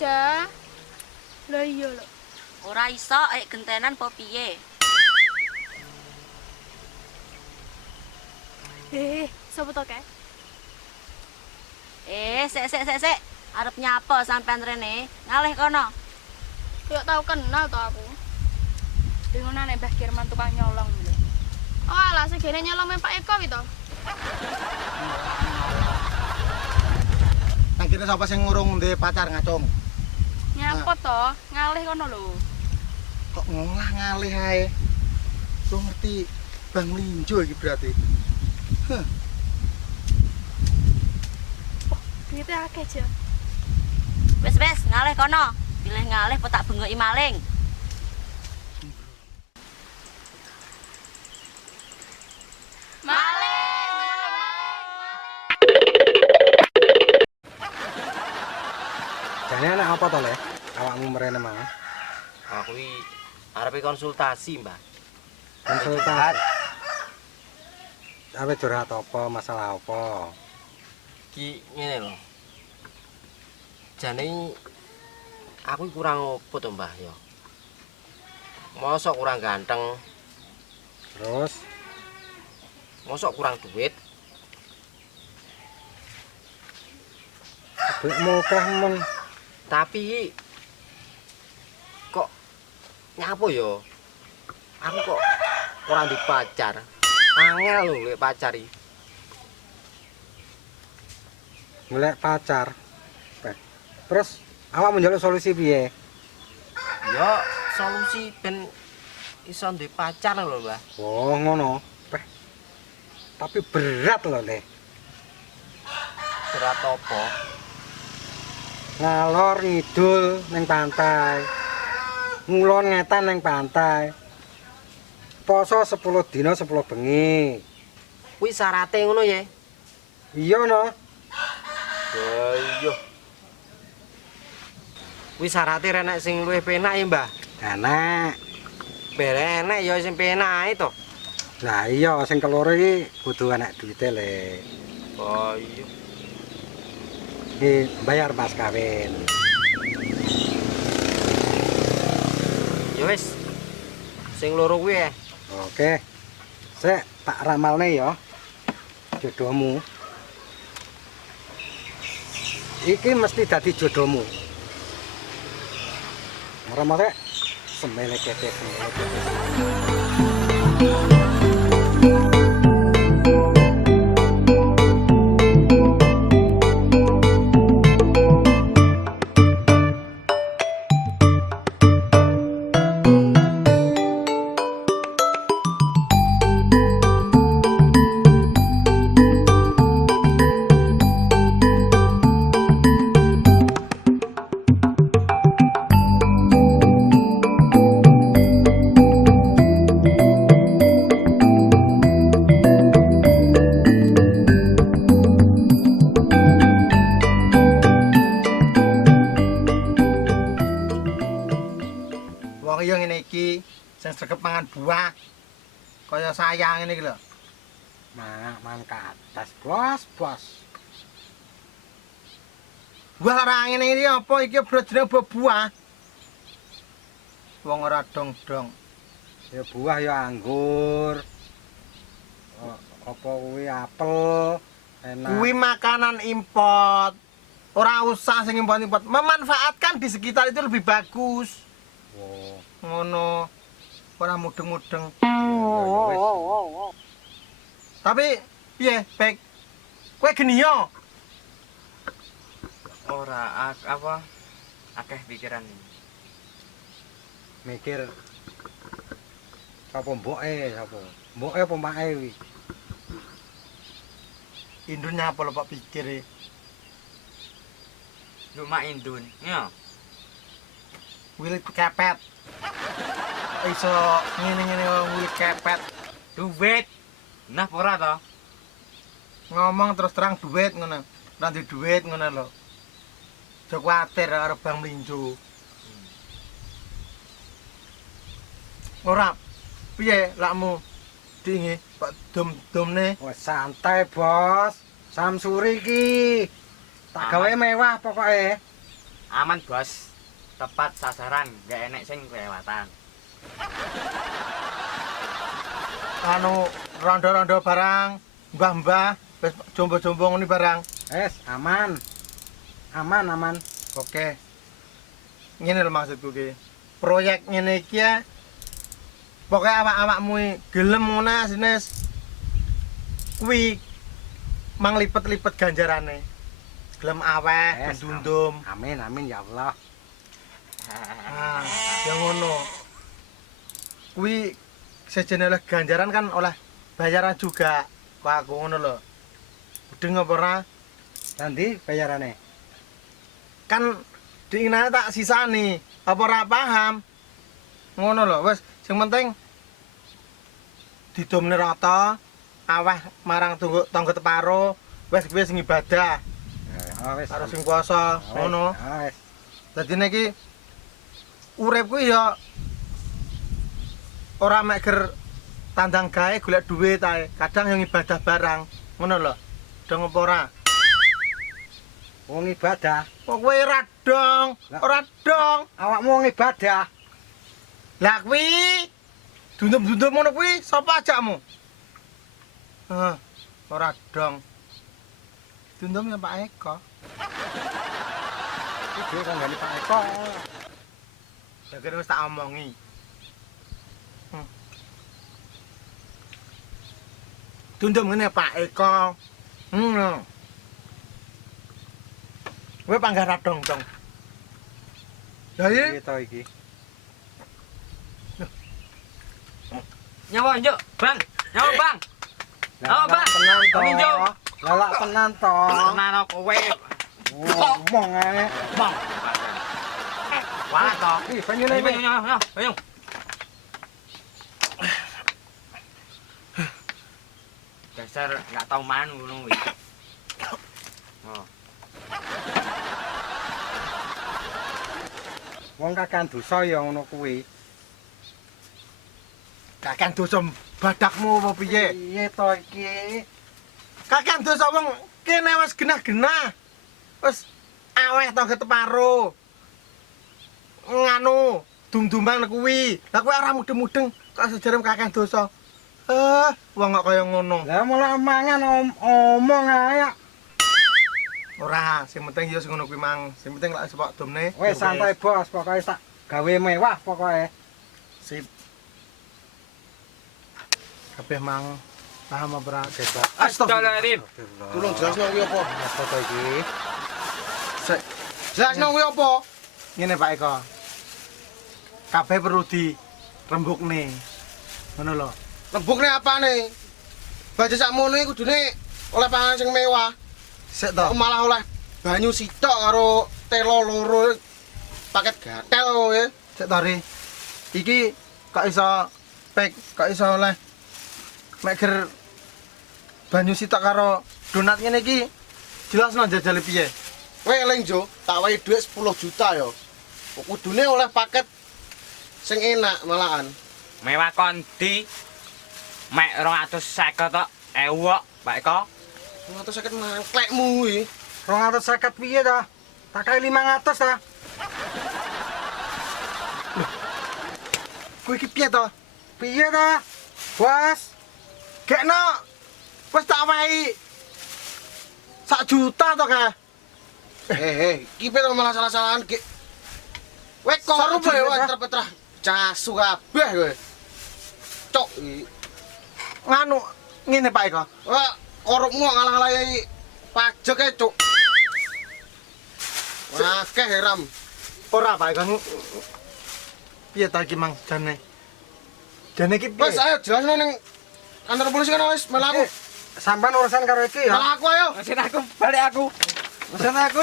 aja. Lah iya lho. Ora iso aek gentenan po piye? Sopo to kae? Sik. Arep nyapa sampean rene? Ngalih kono. Yuk tau kenal to aku. Dengonane Mbah Kirman tukang nyolong lho. Oh alah segene nyolong Pak Eko wi to. Nang kene sapa sing ngurung ndek pacar ngacung? Nyapa to? Ngalih kono lho. Kok ngolah ngalih ae. Lu ngerti Bang Linjo iki berarti. Heh. Duite akeh aja. Wis ngalih kono. Pilih ngalih po tak bengoki maling. Jane anak apa to, Le? Awakmu mrene mang. Aku iki arepe konsultasi, Mbah. Konsultasi. Ape curhat apa, masalah apa? Ki ngene lho. Jane aku kurang opo to, Mbah ya. Mosok kurang ganteng, Terus mosok kurang duit. duitmu akeh men. Tapi kok nyapo ya? Aku kok ora di pacar. Angel lho lek pacar iki. Golek pacar. Terus awak njaluk solusi piye? Ya solusi ben iso duwe pacar lho, Mbah. Oh, ngono. Tapi berat lho, Le. Berat apa? Ngalor ngidul ning pantai. Ngulon ngetan ning pantai. Poso 10 dina 10 bengi. Kuwi syarate ngono ya. Iya no. Iya. Kuwi syarate renek sing luwih penak ya, Mbah. Enak. Bere enek ya sing penak ae to. Lah iya sing keloro iki kudu enek duite, Le. Oh iya. Iki bayar pas kawin. Ya wis. Sing loro kuwi ya. Oke. Sik tak ramalne ya. Jodohmu. Iki mesti dadi jodohmu. Ramal sik. Semele kete semele. Wong iya ngene iki sing sregep mangan buah. Kaya saya ngene iki lho. Mangan ke atas, bos. Buah ora ngene iki apa iki bro jeneng buah. Wong ora dong-dong. Ya buah ya anggur. Apa kuwi apel, enak. Kuwi makanan import. Ora usah sing import-import. Memanfaatkan di sekitar itu lebih bagus. Oh. Ngono. Ora mudeng-mudeng. Tapi piye, Bek? Kowe geni yo? Ora apa akeh pikiran ini. Mikir sapa mboke sapa? Mboke apa make kuwi? Indun nyapa lho Pak pikir e. Yo mak Indun. Ya. Wilit kepet. Iso ngene-ngene wilit kepet. Duit. Nah ora to? Ngomong terus terang duit ngono. Ora duwe duit ngono lho. Aja kuwatir karo Bang Linjo. Ora. Piye lakmu? Dinge Pak dom-domne. Wes santai, Bos. Samsuri iki. Tak gawe mewah pokoke. Aman, Bos. Tepat sasaran, gak enek sing kelewatan. Anu rondo-rondo barang, mbah-mbah, wis jombo-jombo ngene barang. Aman. Aman. Oke. Ngene lho maksudku ki. Proyek ngene iki ya pokoke awak-awakmu gelem ngono asines kuwi mang lipet-lipet ganjarane. Gelem aweh, gendundum. Amin ya Allah. Ah, ya ngono. Kuwi sejene oleh ganjaran kan oleh bayaran juga. Kok aku ngono lho. Udeng apa ora? Nanti bayarane. Kan diingine tak sisani. Apa ora paham? Ngono lho, wis sing penting didomne rata, aweh marang tangga teparo, wis kuwi sing ibadah. Wis. Karo sing puasa, ngono. Wis. Dadi niki urip kuwi ya ora mek ger tandang gawe golek dhuwit ae. Kadang yang ibadah barang. Ngono lho. Dong apa ora? Wong ibadah. Kok kowe ora dong? Ora dong. Awakmu wong ibadah. Lah kuwi dundum-dundum ngono kuwi sapa ajakmu? Ora dong. Dundum ya Pak Eko. Iki dhewe kanggane Pak Eko. Ya kene wis tak omongi. Dundum ngene Pak Eko. Kowe panggah radong dong. Lah iki Iki to iki. Nyawa njuk, Bang. Nyawa, Bang. Nyawa, Bang. Tenan to. Kami njuk. Lah tenan to. Tenan kowe. Ngomong ae. Bang. Wah, to. Ih, banyune Ayo, ayo, ayo. Dasar enggak tahu man ngono kuwi. Oh. Wong kakan dosa ya ngono kuwi. kakang dosa badakmu apa piye? Piye to iki? Kakang dosa wong kene wis genah-genah. Wis aweh tangga teparo. Nganu, dum-duman kuwi. Lah kowe ora mudeng-mudeng kok sejarem kakang dosa. Wong kok kaya ngono. Lah malah mangan omong ae. Ora, sing penting ya sing ngono kuwi mang. Sing penting lak sepok domne. Wes santai bos, pokoke sak gawe mewah pokoke. Sip. Kabeh mang paham apa ora? Astagfirullahaladzim. Tulung jelasno kuwi apa? Apa to iki? Jelasno kuwi apa? Ngene Pak Eko. Kabeh perlu dirembukne. Ngono lho. Lembukne apane? Baja sakmono iki kudune oleh panganan sing mewah. Sik to. Malah oleh banyu sitok karo telo loro paket gatel kowe. Sik to Ri. Iki kok iso kok iso oleh mek ger banyu sitok karo donat ngene iki. Jelasno jajale piye? Kowe eling Jo, tak wae dhuwit 10 juta ya. Kudune oleh paket sing enak malahan. Mewah kondi. Mek 250 tok. Ewok, Pak Eko. 250 mangklekmu kuwi. 250 piye ta? Tak kali 500 ta. Kuwi iki piye to? Piye ta? Bos, Gekno. Wis tak wae 1 juta to ka? Iki pe malah salah-salahan ki. Kowe korup Sak ya juta. petrah-petrah casu kabeh kowe. Cok iki. Nganu ngene Pak Eko. Wah, korupmu ngalah-ngalahi pajak e, Cuk. Wah, akeh Ram. Ora Pak Eko. Piye ta iki mang jane? Jane iki piye? Wes ayo jelasno ning kantor polisi kan wis melaku. sampean urusan karo iki ya. Malah aku ayo. Mesin aku, balik aku. Mesin aku.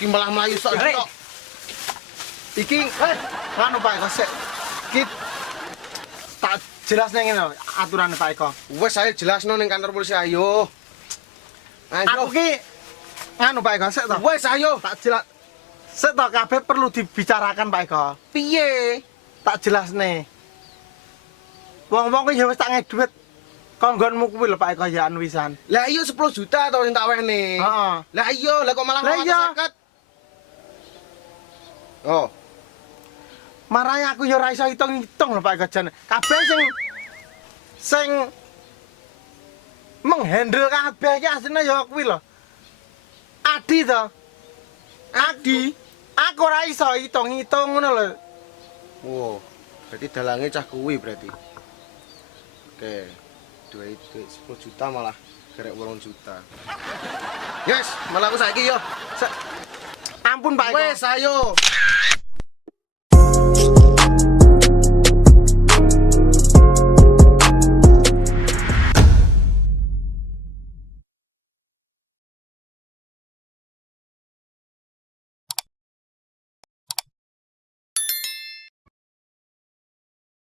Ki malah melayu sok Balik. tok. Iki nganu Pak Eko sik. Iki tak jelasne ngene lho aturane Pak Eko. Wes ayo jelasno ning kantor polisi ayo. Aku Ayo. ki nganu Pak Eko sik to. Wes ayo. Tak jelas sik to kabeh perlu dibicarakan Pak Eko. Piye? Tak jelasne. Wong-wong kuwi ya wis tak ngedhuwit konggonmu kuwi lho Pak Eko ya anu wisan. Lah iya 10 juta to sing tak wehne. Heeh. Lah iya, lah kok malah Lah iya. 250. Oh, Marane aku ya ora iso hitung-hitung lho Pak Eko Jan. Kabeh sing menghandle kabeh iki asline ya kuwi lho. Adi to. Adi, aku ora iso hitung-hitung ngono lho. wow. Berarti dalange cah kuwi berarti. Oke. Duit 10 juta malah gerek 8 juta. Yes, malah aku saiki yo. Ampun Pak Eko. Wes ayo.